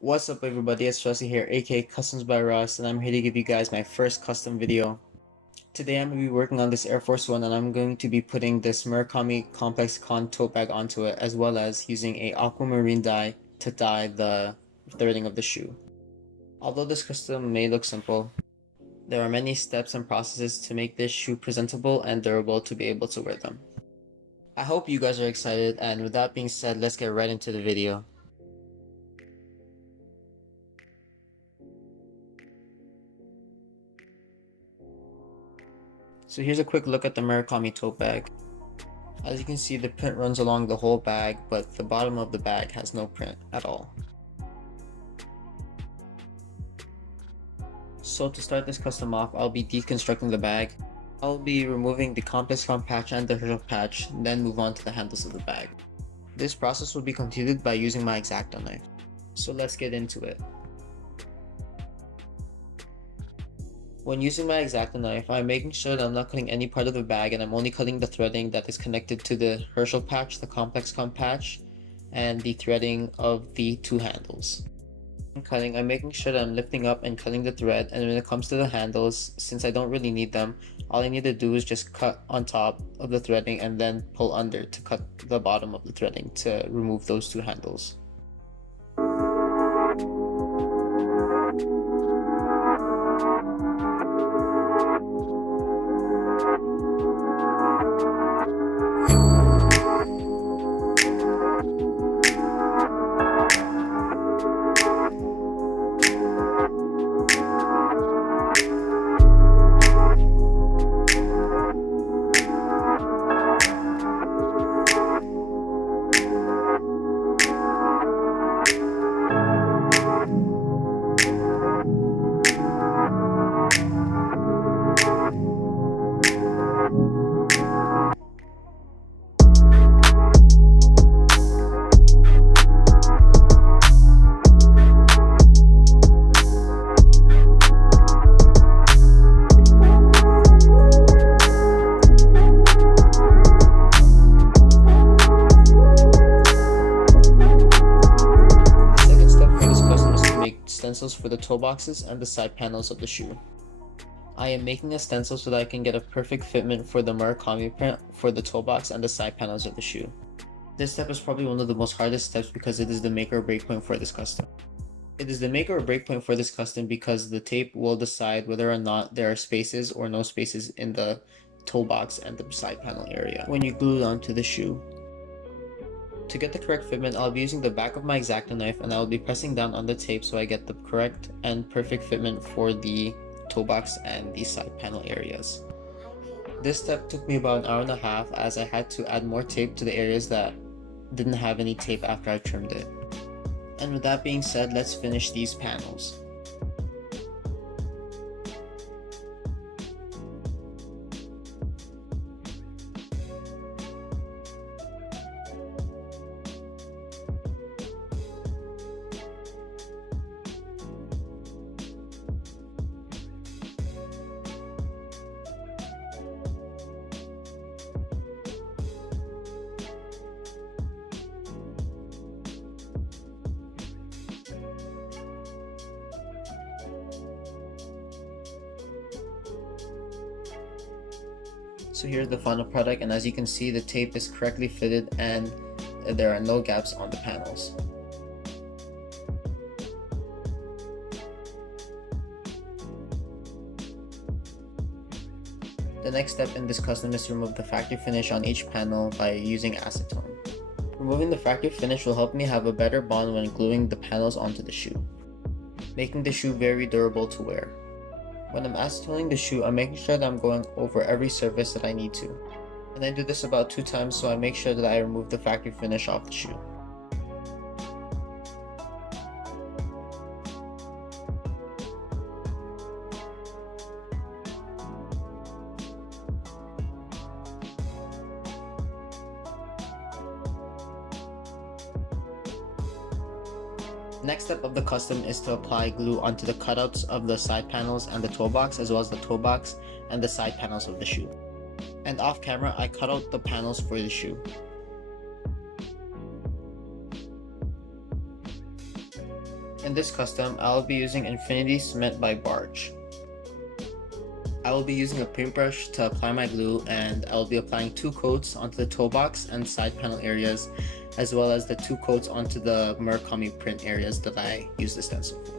What's up everybody, it's Rusty here, aka Customs by Russ, and I'm here to give you guys my first custom video. Today I'm going to be working on this Air Force One, and I'm going to be putting this Murakami Complex Con tote bag onto it, as well as using a aquamarine dye to dye the threading of the shoe. Although this custom may look simple, there are many steps and processes to make this shoe presentable and durable to be able to wear them. I hope you guys are excited, and with that being said, let's get right into the video. So here's a quick look at the Murakami tote bag. As you can see, the print runs along the whole bag, but the bottom of the bag has no print at all. So to start this custom off, I'll be deconstructing the bag. I'll be removing the ComplexCon patch and the Herschel patch, then move on to the handles of the bag. This process will be completed by using my X-Acto knife. So let's get into it. When using my X-Acto knife, I'm making sure that I'm not cutting any part of the bag, and I'm only cutting the threading that is connected to the Herschel patch, the ComplexCon patch, and the threading of the two handles. When cutting, I'm making sure that I'm lifting up and cutting the thread, and when it comes to the handles, since I don't really need them, all I need to do is just cut on top of the threading and then pull under to cut the bottom of the threading to remove those two handles. Stencils for the toe boxes and the side panels of the shoe. I am making a stencil so that I can get a perfect fitment for the Murakami print for the toe box and the side panels of the shoe. This step is probably one of the most hardest steps because it is the make or break point for this custom. It is the make or break point for this custom because the tape will decide whether or not there are spaces or no spaces in the toe box and the side panel area when you glue it onto the shoe. To get the correct fitment, I'll be using the back of my X-Acto knife, and I'll be pressing down on the tape so I get the correct and perfect fitment for the toe box and the side panel areas. This step took me about an hour and a half as I had to add more tape to the areas that didn't have any tape after I trimmed it. And with that being said, let's finish these panels. So here's the final product, and as you can see, the tape is correctly fitted and there are no gaps on the panels. The next step in this custom is to remove the factory finish on each panel by using acetone. Removing the factory finish will help me have a better bond when gluing the panels onto the shoe, making the shoe very durable to wear. When I'm acetoning the shoe, I'm making sure that I'm going over every surface that I need to. And I do this about 2 times, so I make sure that I remove the factory finish off the shoe. Next step of the custom is to apply glue onto the cutouts of the side panels and the toe box, as well as the toe box and the side panels of the shoe. And off camera, I cut out the panels for the shoe. In this custom, I will be using Infinity Cement by Barge. I will be using a paintbrush to apply my glue, and I will be applying 2 coats onto the toe box and side panel areas, as well as the 2 coats onto the Murakami print areas that I used the stencil for.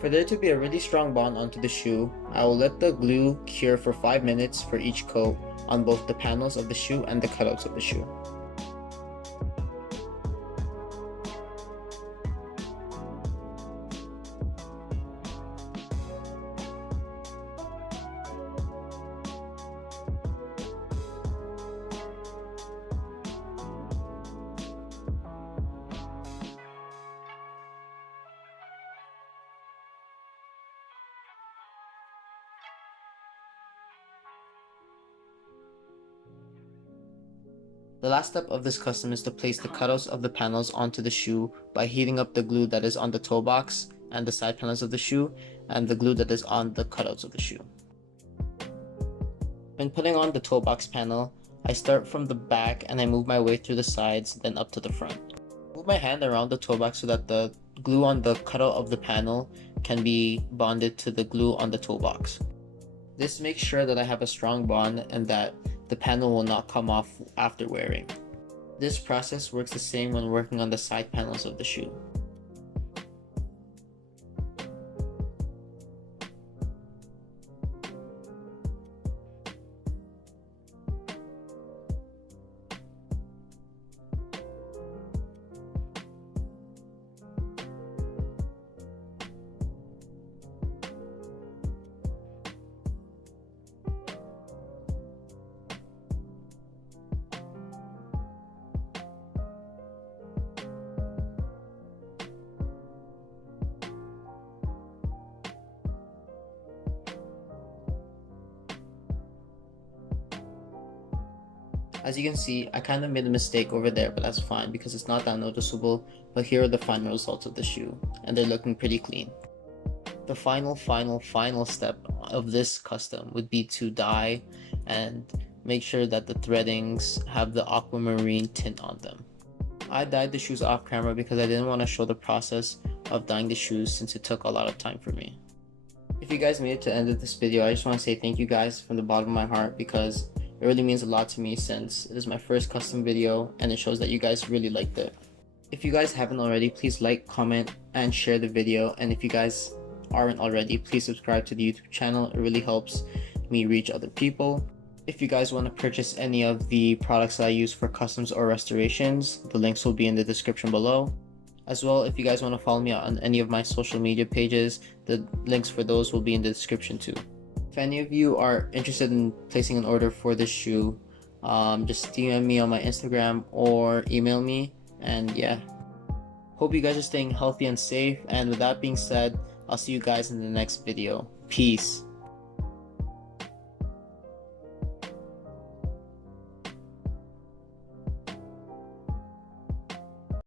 For there to be a really strong bond onto the shoe, I will let the glue cure for 5 minutes for each coat on both the panels of the shoe and the cutouts of the shoe. The last step of this custom is to place the cutouts of the panels onto the shoe by heating up the glue that is on the toe box and the side panels of the shoe, and the glue that is on the cutouts of the shoe. When putting on the toe box panel, I start from the back and I move my way through the sides, then up to the front. Move my hand around the toe box so that the glue on the cutout of the panel can be bonded to the glue on the toe box. This makes sure that I have a strong bond and that the panel will not come off after wearing. This process works the same when working on the side panels of the shoe. As you can see, I kind of made a mistake over there, but that's fine because it's not that noticeable. But here are the final results of the shoe, and they're looking pretty clean. The final step of this custom would be to dye and make sure that the threadings have the aquamarine tint on them. I dyed the shoes off camera because I didn't want to show the process of dyeing the shoes since it took a lot of time for me. If you guys made it to the end of this video, I just want to say thank you guys from the bottom of my heart, because it really means a lot to me since it is my first custom video and it shows that you guys really liked it. If you guys haven't already, please like, comment, and share the video. And if you guys aren't already, please subscribe to the YouTube channel. It really helps me reach other people. If you guys want to purchase any of the products that I use for customs or restorations, the links will be in the description below. As well, if you guys want to follow me on any of my social media pages, the links for those will be in the description too. If any of you are interested in placing an order for this shoe, just DM me on my Instagram or email me. And yeah, hope you guys are staying healthy and safe. And with that being said, I'll see you guys in the next video. Peace.